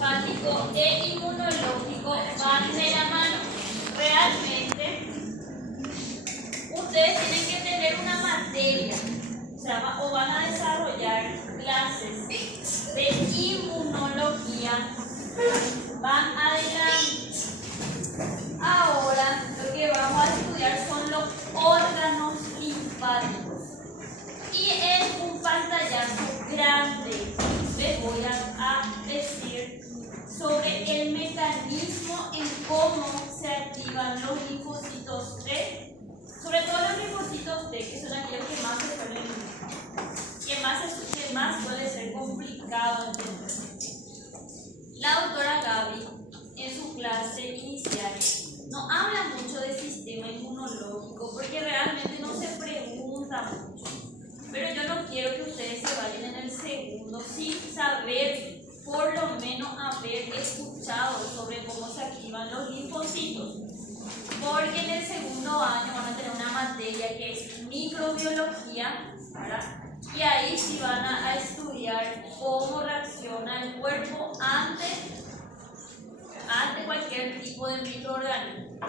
linfático e inmunológico van de la mano. Realmente, ustedes tienen que tener una materia, o van a desarrollar clases de inmunología. Van adelante. Ahora lo que vamos a estudiar son los órganos linfáticos. Y en un pantallazo grande les voy a decir sobre el mecanismo en cómo se activan los linfocitos T, sobre todo los linfocitos T, que son aquellos que más se suelen que más suele ser complicado entender. La doctora Gaby, en su clase inicial, no habla mucho del sistema inmunológico porque realmente no se pregunta mucho. Pero yo no quiero que ustedes se vayan en el segundo sin saber, por lo menos haber escuchado sobre cómo se activan los linfocitos. Porque en el segundo año van a tener una materia que es microbiología, ¿verdad? Y ahí sí van a estudiar cómo reacciona el cuerpo ante cualquier tipo de microorganismo.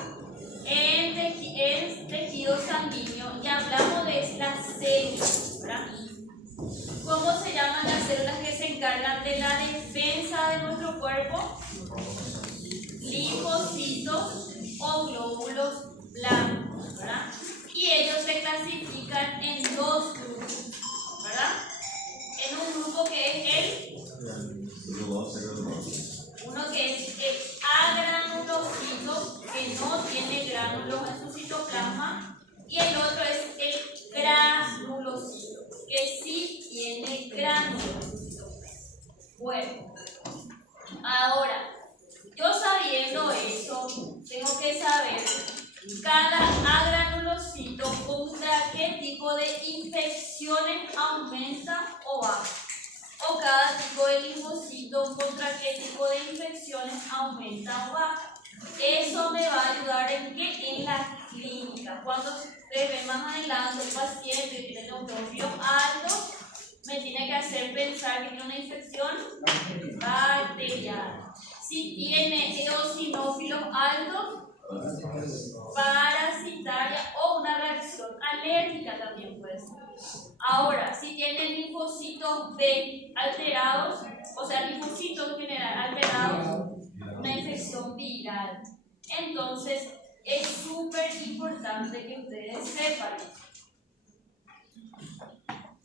En tejido sanguíneo ya hablamos de las células, ¿verdad? ¿Cómo se llaman las células que se encargan de la defensa de nuestro cuerpo? Linfocitos o glóbulos blancos, ¿verdad? Y ellos se clasifican en dos grupos, ¿verdad? En un grupo que es uno que es el agranulocito, que no tiene gránulos en su citoplasma, y el otro es el granulocito, que sí tiene gránulos. Bueno, ahora, yo sabiendo eso, tengo que saber cada agranulocito contra qué tipo de infecciones aumenta o baja. O cada tipo de linfocito contra qué tipo de infecciones aumenta o baja. Eso me va a ayudar en qué? En la clínica. Cuando ustedes ven más adelante un paciente que tiene neutrofilos altos, me tiene que hacer pensar que tiene una infección bacteriana. Si tiene eosinófilos altos, parasitaria o una reacción alérgica también puede ser. Ahora, si tienen linfocitos B alterados, o sea, linfocitos en general alterados, una infección viral. Entonces, es súper importante que ustedes sepan.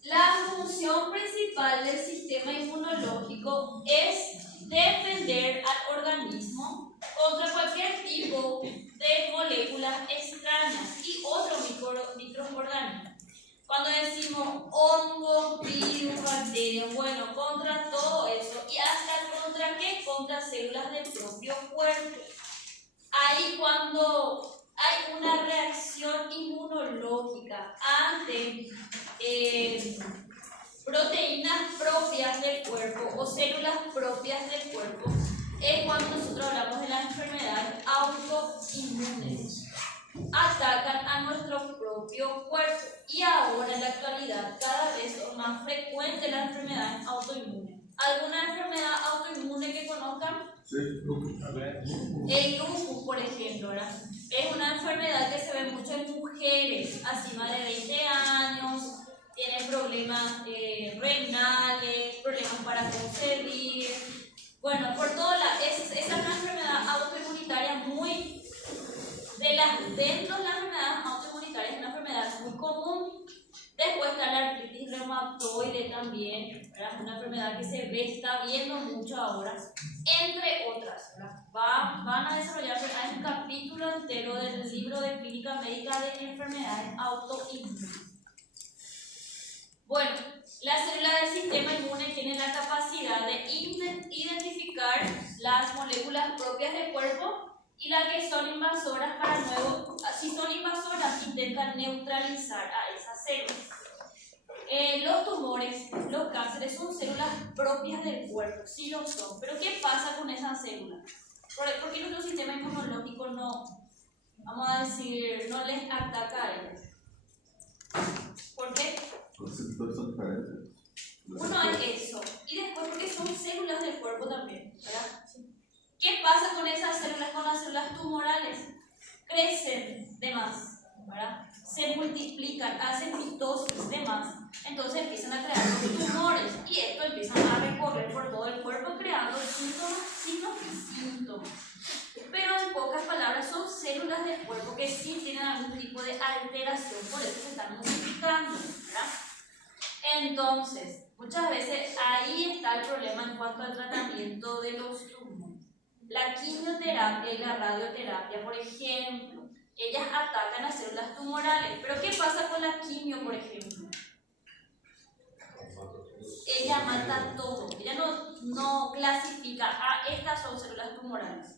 La función principal del sistema inmunológico es defender al organismo contra cualquier tipo de moléculas extrañas y otros microorganismos. Cuando decimos hongo, virus, bacterias, bueno, contra todo eso. ¿Y hasta contra qué? Contra células del propio cuerpo. Ahí cuando hay una reacción inmunológica ante proteínas propias del cuerpo o células propias del cuerpo, es cuando nosotros hablamos de las enfermedades autoinmunes. Atacan a nuestro propio cuerpo y ahora en la actualidad cada vez son más frecuentes las enfermedades autoinmunes. ¿Alguna enfermedad autoinmune que conozcan? Sí. El lupus, por ejemplo, ¿verdad? Es una enfermedad que se ve mucho en mujeres así más de 20 años, tienen problemas renales, problemas para concebir. Bueno, por todas esa es una enfermedad autoinmunitaria muy dentro de las enfermedades autoinmunitarias es una enfermedad muy común. Después está la artritis reumatoide también, ¿verdad? Una enfermedad que está viendo mucho ahora, entre otras, ¿verdad? Van a desarrollarse un capítulo entero del libro de clínica médica de enfermedades autoinmunes. Bueno, las células del sistema inmune tienen la capacidad de identificar las moléculas propias del cuerpo y las que son invasoras para luego, si son invasoras, intentan neutralizar a esas células. Los tumores, los cánceres son células propias del cuerpo, sí lo son. Pero ¿qué pasa con esas células? ¿Por qué nuestro sistema inmunológico no, vamos a decir, no les ataca a ellas? ¿Por qué? Uno es eso. Y después porque son células del cuerpo también, ¿verdad? con esas células, con las células tumorales? Crecen de más, ¿verdad? Se multiplican, hacen mitosis de más, entonces empiezan a crear los tumores y esto empiezan a recorrer por todo el cuerpo creando síntomas, signos y síntomas. Pero en pocas palabras son células del cuerpo que sí tienen algún tipo de alteración, por eso se están multiplicando, ¿verdad? Entonces, muchas veces ahí está el problema en cuanto al tratamiento de los tumores. La quimioterapia y la radioterapia, por ejemplo, ellas atacan a células tumorales. Pero ¿qué pasa con la quimio, por ejemplo? Ella mata todo. Ella no clasifica, estas son células tumorales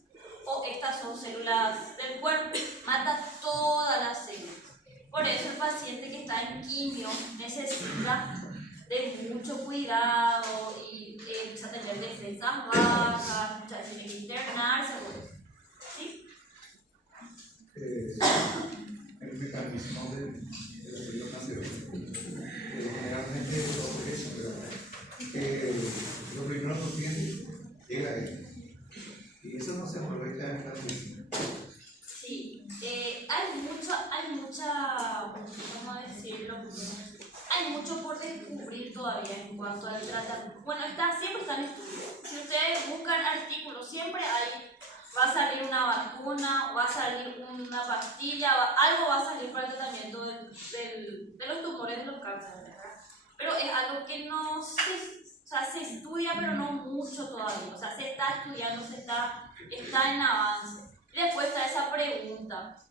o estas son células del cuerpo. Mata todas las células. Por eso el paciente que está en quimio necesita de mucho cuidado y empieza a tener defensas bajas, muchas veces tiene que internarse. ¿Sí? El mecanismo de la célula generalmente es todo eso, pero los primeros nutrientes llega a él. Y eso no se aprovecha en esta medicina. Sí, hay mucha, ¿cómo decirlo? Hay mucho por descubrir todavía en cuanto al tratamiento. Bueno, siempre está en estudio. Si ustedes buscan artículos, siempre va a salir una vacuna, va a salir una pastilla, algo va a salir para el tratamiento de los tumores, de los cánceres, ¿verdad? Pero es algo que no se estudia, pero no mucho todavía. O sea, se está estudiando, está en avance. Y después está esa pregunta.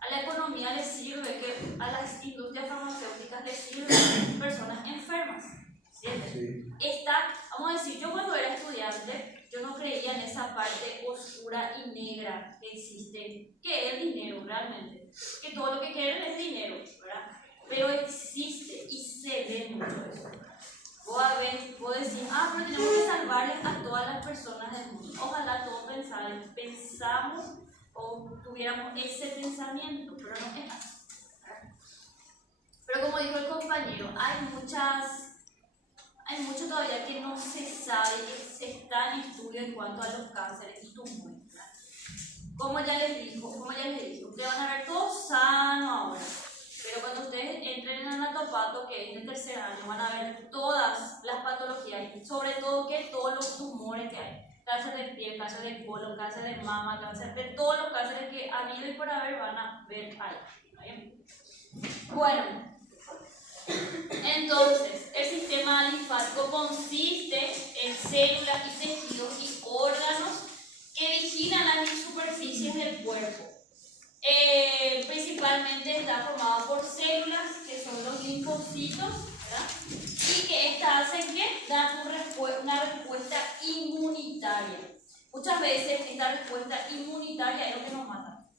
A la economía le sirve que a las industrias farmacéuticas les sirven personas enfermas. ¿Cierto? Sí. Vamos a decir, yo cuando era estudiante, yo no creía en esa parte oscura y negra que existe, que es el dinero realmente. Que todo lo que quieren es dinero, ¿verdad? Pero existe y se ve mucho eso. Vos decís, pero tenemos que salvarles a todas las personas del mundo. Ojalá todos pensamos o tuviéramos ese pensamiento, pero no es así. Pero como dijo el compañero, hay mucho todavía que no se sabe, que se está en estudio en cuanto a los cánceres y tumores. Como ya les dije, ustedes van a ver todo sano ahora. Pero cuando ustedes entren en anatopato, que es de tercer año, van a ver todas las patologías, sobre todo que todos los tumores que hay. Cáncer de piel, cáncer de colon, cáncer de mama, cáncer de todos los cánceres que ha habido y por haber van a ver ahí. Bueno, entonces, el sistema linfático consiste en células y tejidos y órganos que vigilan las superficies del cuerpo. Principalmente está formado por células que son los linfocitos, ¿verdad? Y que estas hacen que dan una respuesta inmunitaria. Muchas veces esta respuesta inmunitaria es lo que nos mata,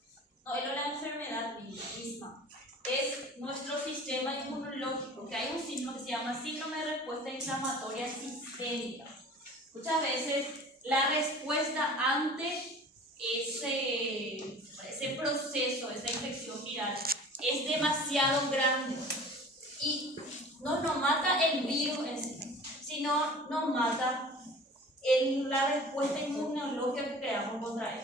no es la enfermedad misma, es nuestro sistema inmunológico, que hay un síndrome que se llama síndrome de respuesta inflamatoria sistémica. Muchas veces la respuesta ante ese proceso, esa infección viral, es demasiado grande y no nos mata el virus en sí, sino nos mata la respuesta inmunológica que creamos contra él.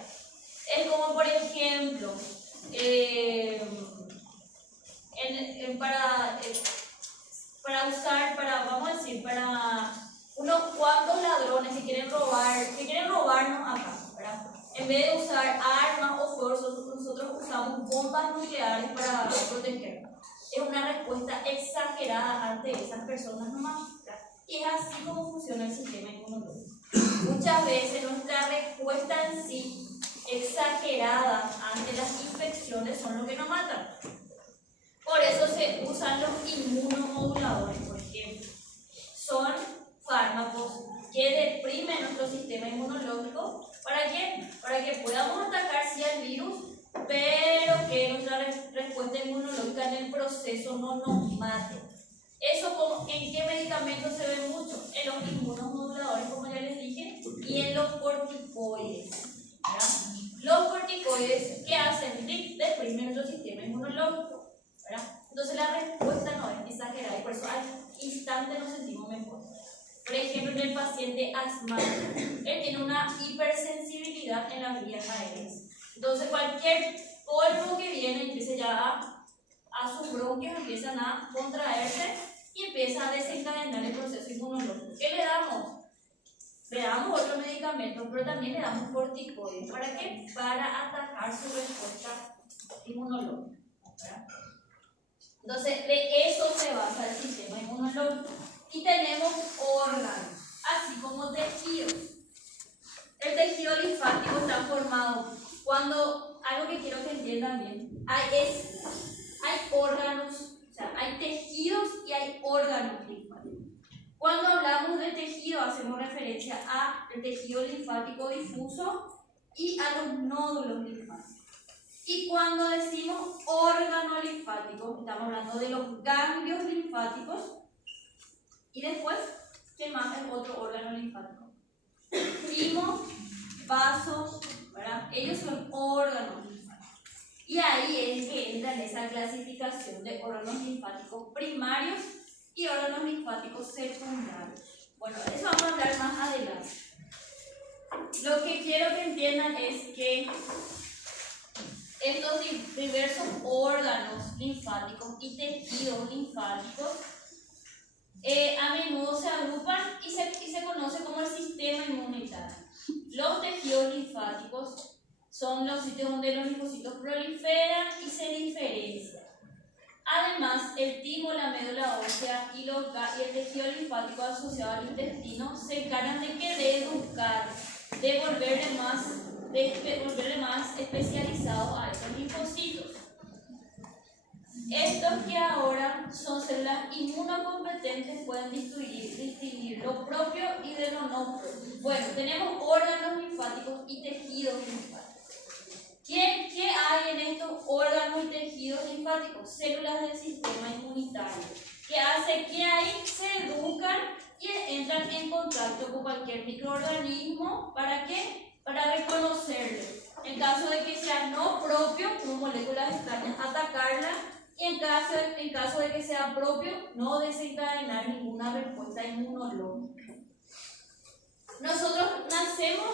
Es como, por ejemplo, para unos cuantos ladrones que quieren robarnos acá, ¿verdad? En vez de usar armas o fuerzas, nosotros usamos bombas nucleares para protegernos. Es una respuesta exagerada ante esas personas nomás, ¿verdad? Y es así como funciona el sistema inmunológico. Muchas veces nuestra respuesta en sí, exagerada ante las infecciones, son lo que nos matan. Por eso se usan los inmunomoduladores, por ejemplo. Son fármacos que deprimen nuestro sistema inmunológico. ¿Para qué? Para que podamos atacar sí al virus, pero que nuestra respuesta inmunológica en el proceso no nos mate. ¿Eso en qué medicamentos se ve mucho? En los inmunomoduladores, como ya les dije, y en los corticoides, ¿verdad? Los corticoides, ¿qué hacen? Deprimen nuestro sistema inmunológico, ¿verdad? Entonces la respuesta no es exagerada y por eso al instante nos sentimos mejor. Por ejemplo, en el paciente asmático, él tiene una hipersensibilidad inmunidad en las vías aéreas. Entonces, cualquier polvo que viene empieza ya a sus bronquios, empiezan a contraerse y empieza a desencadenar el proceso inmunológico. ¿Qué le damos? Le damos otro medicamento, pero también le damos corticoides. ¿Para qué? Para atacar su respuesta inmunológica, ¿verdad? Entonces, de eso se basa el sistema inmunológico. Y tenemos órganos, así como tejidos. El tejido linfático está formado cuando, algo que quiero que entiendan bien, hay órganos, o sea, hay tejidos y hay órganos linfáticos. Cuando hablamos de tejido, hacemos referencia al tejido linfático difuso y a los nódulos linfáticos. Y cuando decimos órgano linfático, estamos hablando de los ganglios linfáticos y después, ¿qué más es otro órgano linfático? Timos, vasos, ¿verdad? Ellos son órganos linfáticos. Y ahí es que entra en esa clasificación de órganos linfáticos primarios y órganos linfáticos secundarios. Bueno, eso vamos a hablar más adelante. Lo que quiero que entiendan es que estos diversos órganos linfáticos y tejidos linfáticos a menudo se agrupan y se conoce como el sistema inmunitario. Los tejidos linfáticos son los sitios donde los linfocitos proliferan y se diferencian. Además, el timo, la médula ósea y el tejido linfático asociado al intestino se encargan de educar, de volverle más especializados a estos linfocitos. Estos que ahora son células inmunocompetentes pueden distinguir lo propio y de lo no propio. Bueno, tenemos órganos linfáticos y tejidos linfáticos. ¿Qué hay en estos órganos y tejidos linfáticos? Células del sistema inmunitario. ¿Qué hace? Que ahí se educan y entran en contacto con cualquier microorganismo. ¿Para qué? Para reconocerlo. En caso de que sea no propio, como moléculas extrañas, atacarla. Y en caso de que sea propio, no desencadenar ninguna respuesta inmunológica. Nosotros nacemos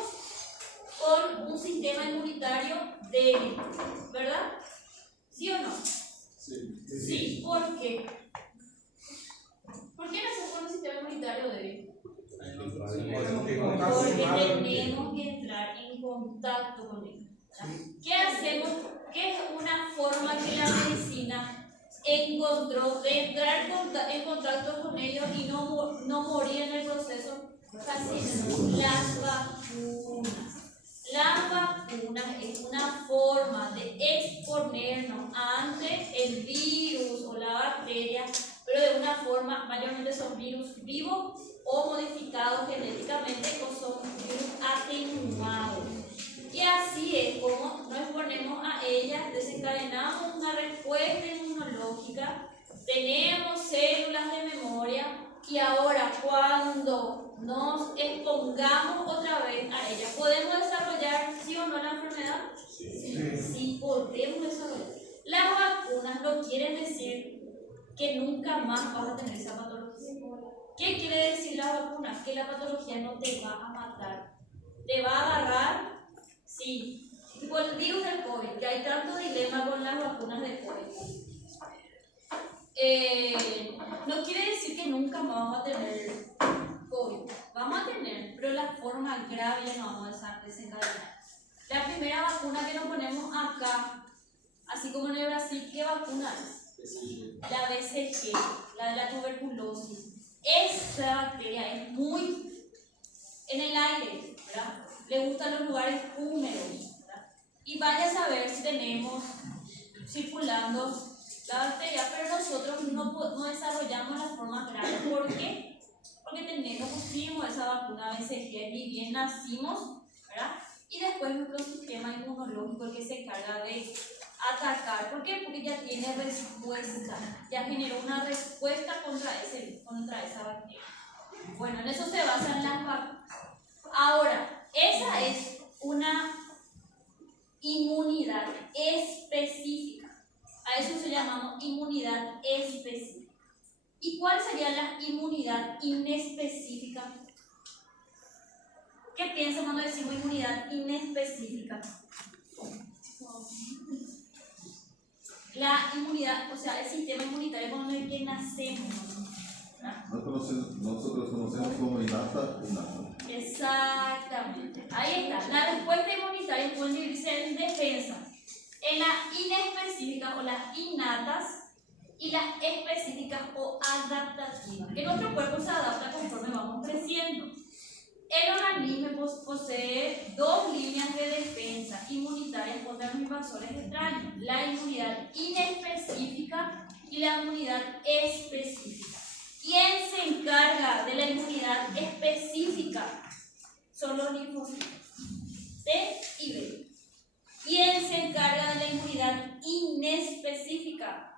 con un sistema inmunitario débil, ¿verdad? ¿Sí o no? Sí. Sí, ¿por qué? ¿Por qué nacemos con un sistema inmunitario débil? Porque tenemos que entrar en contacto con él. ¿Qué hacemos? ¿Qué es una forma que la medicina encontró de entrar en contacto con ellos y no morir en el proceso? Fascinante. Las vacunas. Las vacunas es una forma de exponernos ante el virus o la bacteria, pero de una forma, mayormente son virus vivos o modificados genéticamente o son virus atenuados. Y así es como nos exponemos a ellas, desencadenamos una respuesta inmunológica, tenemos células de memoria y ahora cuando nos expongamos otra vez a ellas, ¿podemos desarrollar sí o no la enfermedad? Sí, podemos desarrollar. Las vacunas no quieren decir que nunca más vas a tener esa patología. ¿Qué quiere decir la vacuna? Que la patología no te va a matar, te va a agarrar. Sí, tipo el virus del COVID, que hay tanto dilema con las vacunas de COVID. No quiere decir que nunca más vamos a tener COVID. Vamos a tener, pero la forma grave ya no vamos a desencadenar. La primera vacuna que nos ponemos acá, así como en el Brasil, ¿qué vacuna es? La BCG, la de la tuberculosis. Esta bacteria es muy en el aire, ¿verdad? Le gustan los lugares húmedos, ¿verdad? Y vaya a saber si tenemos circulando la bacteria, pero nosotros no desarrollamos las formas graves. ¿Por qué? Porque pusimos esa vacuna BCG, ni bien nacimos, ¿verdad? Y después nuestro sistema inmunológico el que se encarga de atacar. ¿Por qué? Porque ya tiene respuesta, ya generó una respuesta contra esa bacteria. Bueno, en eso se basan las vacunas. Ahora, esa es una inmunidad específica. A eso se llama inmunidad específica. ¿Y cuál sería la inmunidad inespecífica? ¿Qué piensan cuando decimos inmunidad inespecífica. La inmunidad, o sea, el sistema inmunitario con el que nacemos. Nosotros conocemos como innata. Exactamente. Ahí está. La respuesta inmunitaria puede dividirse en defensa, en las inespecíficas o las innatas y las específicas o adaptativas. Que nuestro cuerpo se adapta conforme vamos creciendo. El organismo posee dos líneas de defensa inmunitarias contra los invasores extraños: la inmunidad inespecífica y la inmunidad específica. ¿Quién se encarga de la inmunidad específica? Son los linfocitos T y B. ¿Quién se encarga de la inmunidad inespecífica?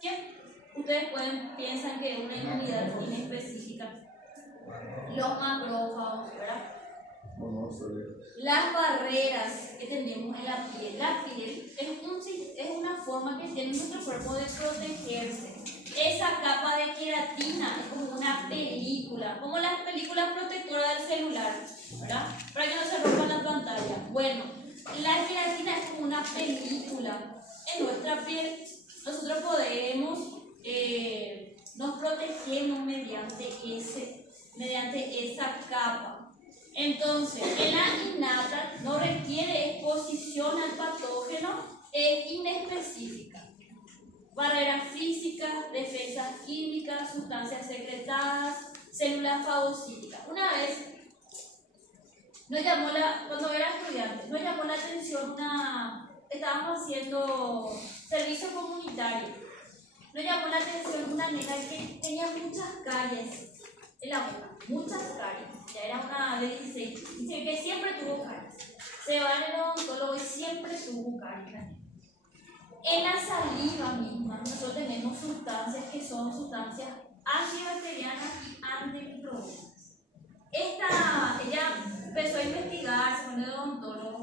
¿Quién? Ustedes piensan que es una inmunidad inespecífica. Los macrófagos, ¿verdad? Las barreras que tenemos en la piel. La piel es una forma que tiene nuestro cuerpo de protegerse. Esa capa de queratina es como una película, como las películas protectoras del celular, ¿verdad? Para que no se rompa la pantalla. Bueno, la queratina es como una película. En nuestra piel nosotros podemos, nos protegemos mediante esa capa. Entonces, en la innata no requiere exposición al patógeno, es inespecífica. Barreras físicas, defensas químicas, sustancias secretadas, células fagocíticas. Una vez, cuando era estudiante, nos llamó la atención estábamos haciendo servicio comunitario. Nos llamó la atención una nena que tenía muchas caries en la boca, muchas caries. Ya era una de 16, dice que siempre tuvo caries. Se va al odontólogo y siempre tuvo caries. En la saliva misma nosotros tenemos sustancias que son sustancias antibacterianas y antimicrobianas. Ella empezó a investigar, se fue al odontólogo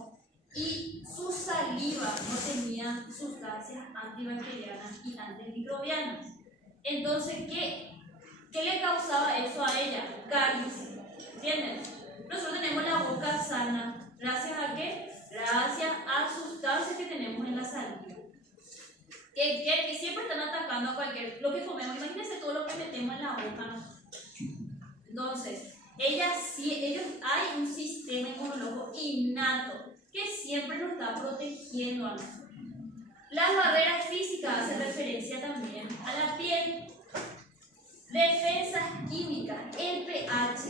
y su saliva no tenía sustancias antibacterianas y antimicrobianas. Entonces, ¿qué le causaba eso a ella? Caries. ¿Entienden? Nosotros tenemos la boca sana. ¿Gracias a qué? Gracias a sustancias que tenemos en la saliva. Que siempre están atacando a lo que comemos. Imagínense todo lo que metemos en la boca, ¿no? Entonces, ellos hay un sistema inmunológico innato que siempre nos está protegiendo a nosotros. Las barreras físicas hacen referencia también a la piel. Defensas químicas, el pH.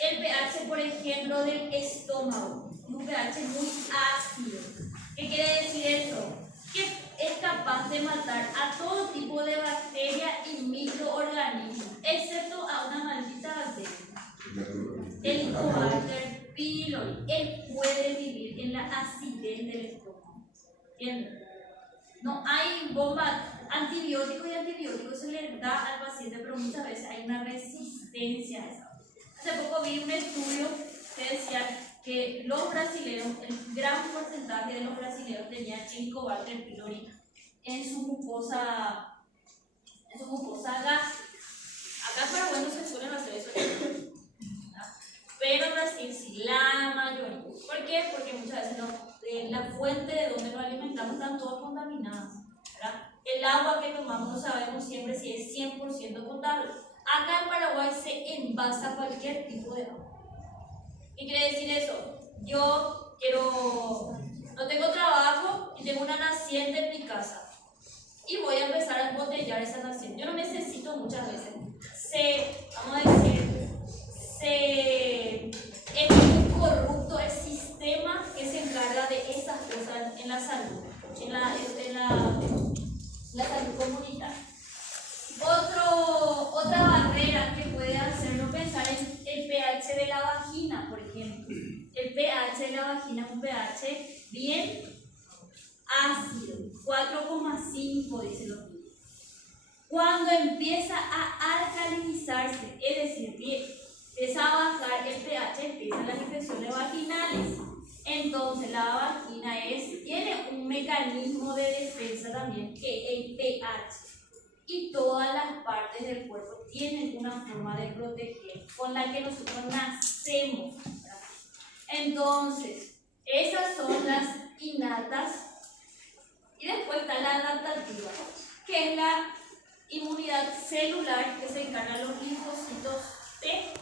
El pH, por ejemplo, del estómago. Un pH muy ácido. ¿Qué quiere decir esto? Que es capaz de matar a todo tipo de bacterias y microorganismos, excepto a una maldita bacteria. El Helicobacter pylori. Él puede vivir en la acidez del estómago. ¿Entienden? No hay bomba, antibióticos y antibióticos se les da al paciente, pero muchas veces hay una resistencia a eso. Hace poco vi un estudio que decía que los brasileños, el gran porcentaje de los brasileños tenían Helicobacter pylori en su mucosa gástrica. Acá en Paraguay no se suelen hacer eso, pero en Brasil sí, la mayoría. ¿Por qué? Porque muchas veces la fuente de donde nos alimentamos están todas contaminadas, ¿verdad? El agua que tomamos no sabemos siempre si es 100% potable. Acá en Paraguay se envasa cualquier tipo de agua. ¿Qué quiere decir eso? Yo no tengo trabajo y tengo una naciente en mi casa y voy a empezar a embotellar esa naciente. Yo no necesito muchas veces. Es muy corrupto el sistema que se encarga de esas cosas en la salud, en la salud comunitaria. Otra barrera que puede hacernos pensar en el pH de la vagina, por ejemplo. El pH de la vagina es un pH bien ácido, 4,5 dice los libros. Cuando empieza a alcalinizarse, es decir, empieza a bajar el pH, empiezan las infecciones vaginales. Entonces la vagina tiene un mecanismo de defensa también, que es el pH. Y todas las partes del cuerpo tienen una forma de proteger con la que nosotros nacemos, ¿verdad? Entonces, esas son las innatas. Y después está la adaptativa, que es la inmunidad celular que se encarga de los linfocitos T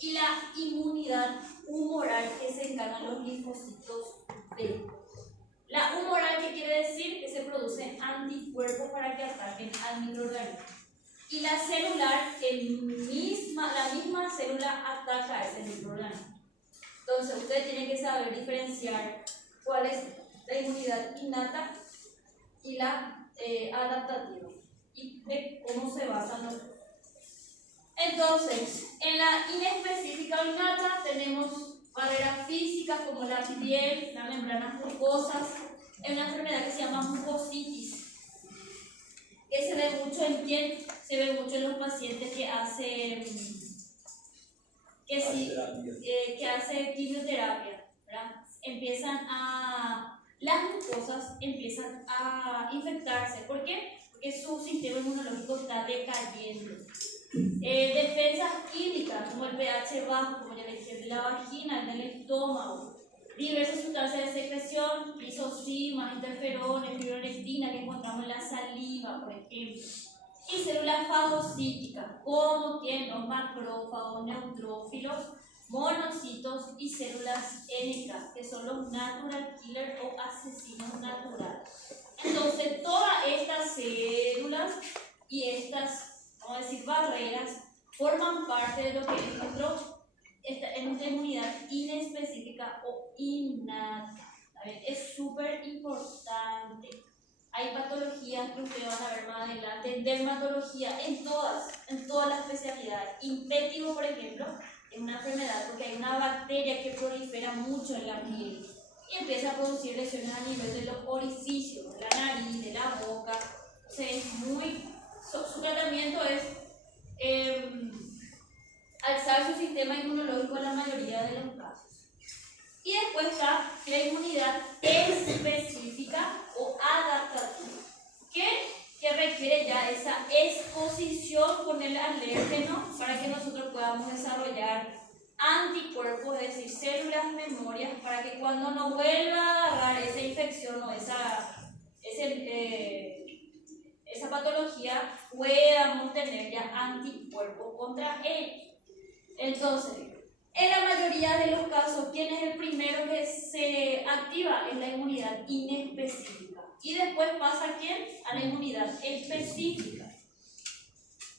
y la inmunidad humoral que se encargan los linfocitos B. La humoral, ¿qué quiere decir? Que se producen anticuerpos para que ataquen al microorganismo. Y la celular, la misma célula ataca a ese microorganismo. Entonces, ustedes tienen que saber diferenciar cuál es la inmunidad innata y la adaptativa y de cómo se basan los. Entonces, en la inespecífica o innata tenemos barreras físicas como la piel, las membranas mucosas. Es una enfermedad que se llama mucositis, que se ve mucho en quién, se ve mucho en los pacientes que hacen quimioterapia, ¿verdad? Las mucosas empiezan a infectarse. ¿Por qué? Porque su sistema inmunológico está decayendo. Defensas químicas como el pH bajo, como ya les dije, de la vagina, del estómago, diversas sustancias de secreción, lisocimas, interferones, fibronectina que encontramos en la saliva, por ejemplo. Y células fagocíticas, como los macrófagos, neutrófilos, monocitos y células NK, que son los natural killers o asesinos naturales. Entonces, todas estas células y estas, vamos a decir, barreras, forman parte de lo que es nuestra inmunidad inespecífica o innata. Es súper importante. Hay patologías que ustedes van a ver más adelante, dermatología en todas las especialidades. Impétigo, por ejemplo, es una enfermedad porque hay una bacteria que prolifera mucho en la piel y empieza a producir lesiones a nivel de los orificios, de la nariz, de la boca. O sea, su tratamiento es alzar su sistema inmunológico en la mayoría de los casos. Y después está la inmunidad específica o adaptativa, que requiere ya esa exposición con el alérgeno para que nosotros podamos desarrollar anticuerpos, es decir, células memorias, para que cuando nos vuelva a agarrar esa infección o esa patología podamos tener ya anticuerpos contra él. Entonces, en la mayoría de los casos, ¿quién es el primero que se activa? Es la inmunidad inespecífica. Y después pasa ¿a quién? A la inmunidad específica.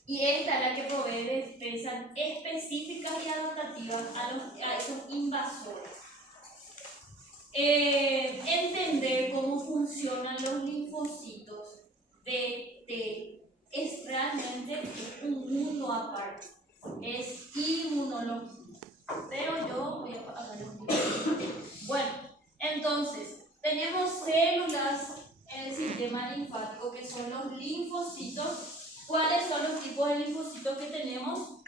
Y esta es la que provee defensas específicas y adaptativas a esos invasores. Entender cómo funcionan los linfocitos de T es realmente un mundo aparte. Es inmunología. Pero yo voy a hablar un poquito. Bueno, entonces, tenemos células en el sistema linfático que son los linfocitos. ¿Cuáles son los tipos de linfocitos que tenemos?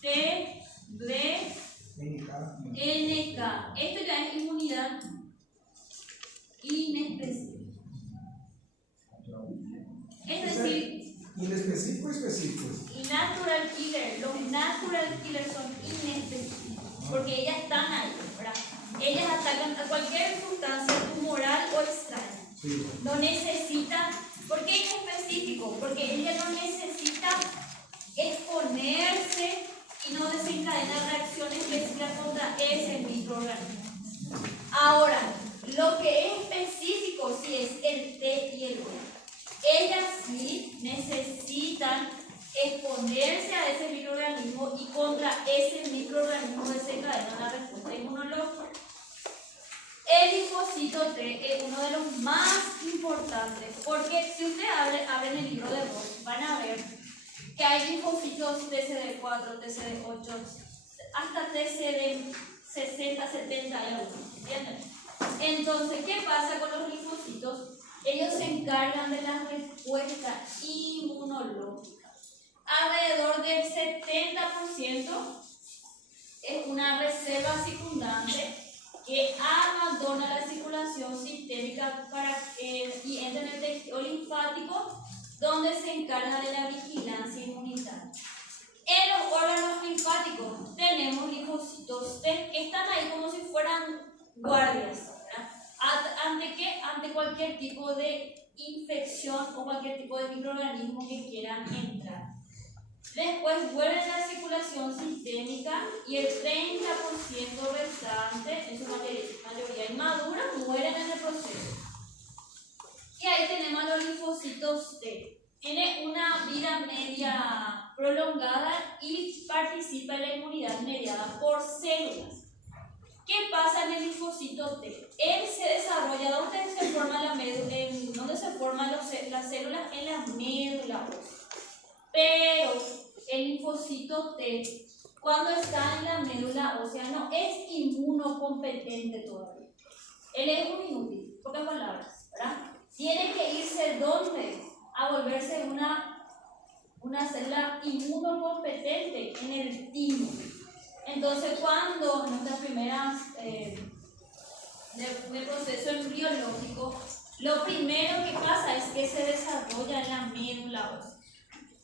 T, B, NK. Esto ya es inmunidad inespecífica. Es decir, inespecífico o específico. Natural killer. Los natural killers son inespecíficos porque ellas están ahí, ¿verdad? Ellas atacan a cualquier sustancia tumoral o extraña. Sí. No necesita. ¿Por qué inespecífico? Porque ella no necesita exponerse y no desencadena reacciones específicas contra ese microorganismo. Ahora, lo que es específico sí es el T y el B. Ellas sí necesitan exponerse a ese microorganismo y contra ese microorganismo desencadena la respuesta inmunológica. El linfocito T es uno de los más importantes porque si ustedes abren el libro de Roche van a ver que hay linfocitos TCD4, TCD8, hasta TCD60, 70 y algunos, ¿entienden? Entonces, ¿qué pasa con los linfocitos? Ellos se encargan de la respuesta inmunológica. Alrededor del 70% es una reserva circundante que abandona la circulación sistémica y entra en el tejido linfático, donde se encarga de la vigilancia inmunitaria. En los órganos linfáticos guardias, ¿verdad? ¿Ante qué? Ante cualquier tipo de infección o cualquier tipo de microorganismo que quieran entrar. Después vuelve la circulación sistémica y el 30% restante, en su mayoría inmadura, mueren en el proceso. Y ahí tenemos los linfocitos T. Tiene una vida media prolongada y participa en la inmunidad mediada por células. ¿Qué pasa en el linfocito T? Él se desarrolla, ¿dónde se forma la médula? ¿Dónde se forman las células? En la médula ósea. Pero el linfocito T, cuando está en la médula ósea, no es inmunocompetente todavía. Él es un inútil, pocas palabras, ¿verdad? Tiene que irse ¿dónde? A volverse una célula inmunocompetente en el timo. Entonces, cuando en nuestras primeras de proceso embriológico, lo primero que pasa es que se desarrolla en la médula ósea.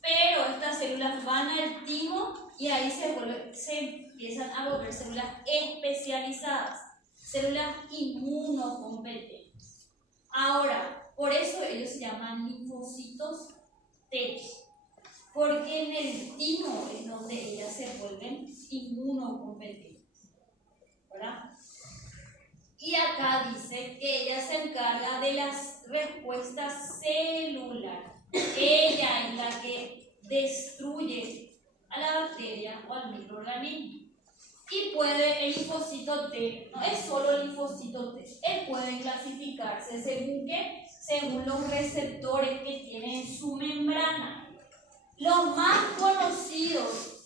Pero estas células van al timo y ahí se empiezan a volver células especializadas, células inmunocompetentes. Ahora, por eso ellos se llaman linfocitos T, porque en el timo es donde ellas se vuelven inmunocompetentes, ¿verdad? Y acá dice que ella se encarga de las respuestas celulares. Ella es la que destruye a la bacteria o al microorganismo. Y puede, el linfocito T, no es solo el linfocito T, él puede clasificarse según qué, según los receptores que tiene en su membrana. Los más conocidos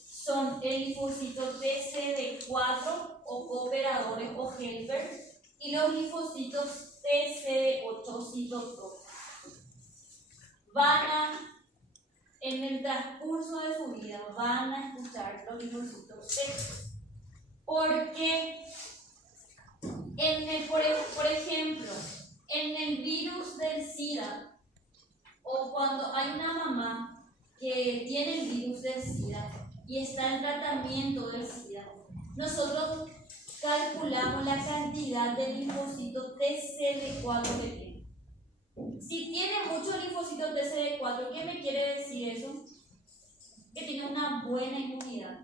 son el linfocito TCD4 o cooperadores o helpers y los linfocitos TCD8 citotóxicos. En el transcurso de su vida, van a escuchar los linfocitos T. Porque, por ejemplo, en el virus del SIDA, o cuando hay una mamá que tiene el virus del SIDA y está en tratamiento del SIDA, nosotros calculamos la cantidad de linfocitos TCD4 que tiene. Si tiene muchos linfocitos TCD4, ¿qué me quiere decir eso? Que tiene una buena inmunidad.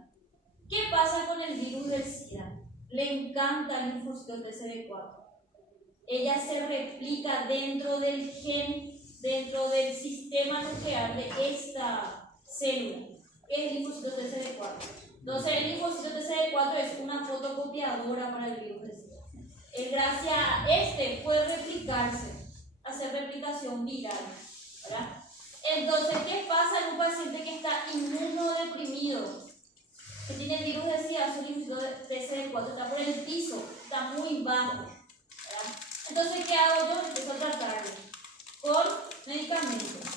¿Qué pasa con el virus del SIDA? Le encanta el linfocito TCD4. Ella se replica dentro del gen, dentro del sistema nuclear de esta célula, que es el linfocito TCD4. Entonces, el linfocito TCD4 es una fotocopiadora para el virus del SIDA. Gracias a este puede replicarse, hacer replicación viral, ¿verdad? Entonces, ¿qué pasa en un paciente que está inmunodeprimido, que tiene el virus de SIDA? Su linfocito TCD4 está por el piso, está muy bajo, ¿verdad? Entonces, ¿qué hago yo? Empiezo a tratarlo con medicamentos.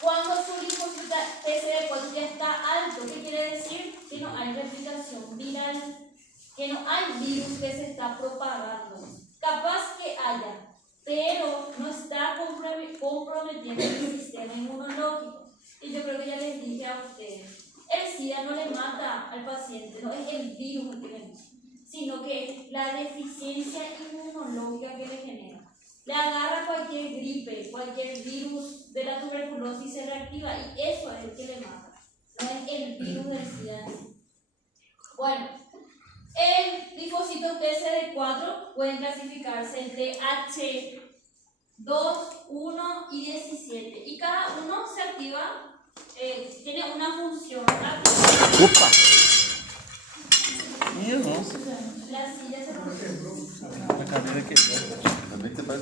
Cuando su linfocito TCD4 ya está alto, ¿qué quiere decir? Que no hay replicación viral, que no hay virus que se está propagando. Capaz que haya, pero no está comprometiendo el sistema inmunológico. Y yo creo que ya les dije a ustedes, el SIDA no le mata al paciente, no es el virus el que le mata, sino que es la deficiencia inmunológica que le genera. Le agarra cualquier gripe, cualquier virus de la tuberculosis y se reactiva, y eso es el que le mata, no es el virus del SIDA. Bueno, el linfocito TCD4 pueden clasificarse entre H2, 1 y 17, y cada uno se activa, tiene una función activa. ¡Upa! Mío, no. La silla se rompió. La cadera que... También te parece